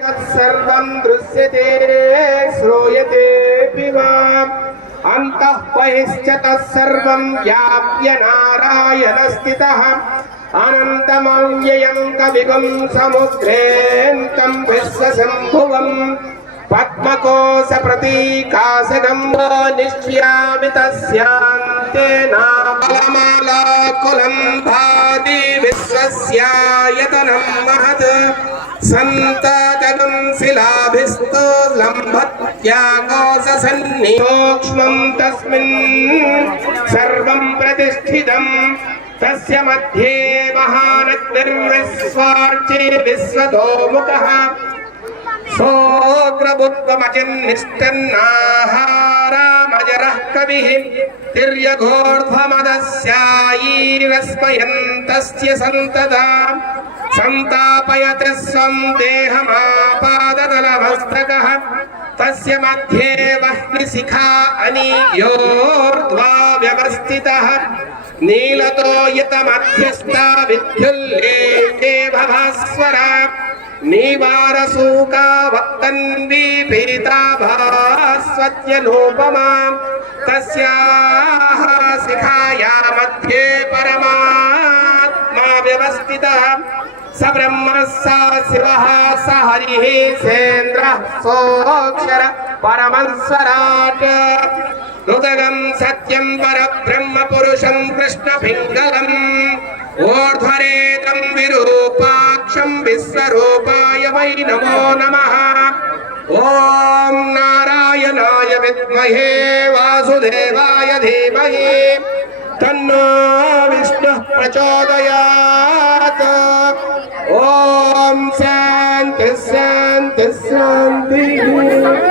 తత్సర్వం దృశ్యతే శ్రూయతే అంతః బహిశ్చ తత్సర్వం వ్యాప్య నారాయణ స్థిత అనంతమవ్యయం కవిగం సముద్రేంతం విశ్వశంభువం పద్మకోశ ప్రతీకాశగం నిష్యామి తస్యాంతే నామలమాలాకులం భాది విశ్వస్యాయతనం మహత్ సంతత शिलाभिस्तो लम्भत्याकोशसन्नियोक्ष्मं तस्मिन् सर्वं प्रतिष्ठितम् तस्य मध्ये महानग्निर्विश्वार्चे विश्वतोमुखः सोऽग्रबुद्वमचिन्निष्टन्नाहारामजरः कविः तिर्यघोर्ध्वमदस्यायीरस्मयन्तस्य सन्तता सन्तापयति स्वं देहमापादतलमस्तकः तस्य मध्ये वह्निशिखा अनीयोर्ध्वा व्यवस्थितः नीलतो यतमध्यस्था विद्युल्लेखे भभास्वरा नीवारसूका वक्तन्वी पीता भास्वत्यनूपमा तस्याः शिखाया मध्ये परमात्मा व्यवस्थितः स ब्रह्म स शिवः स हरिः सेन्द्रः सोऽक्षर परमस्वराट् हृदगं सत्यं परब्रह्म पुरुषं कृष्णपिङ्गलम् ऊर्ध्वरेदं विरूपाक्षं विश्वरूपाय वै नमो नमः ॐ नारायणाय विद्महे वासुदेवाय धीमहि तन्नो विष्णुः प्रचोदयात् శాంతి శాంతి శాంతి.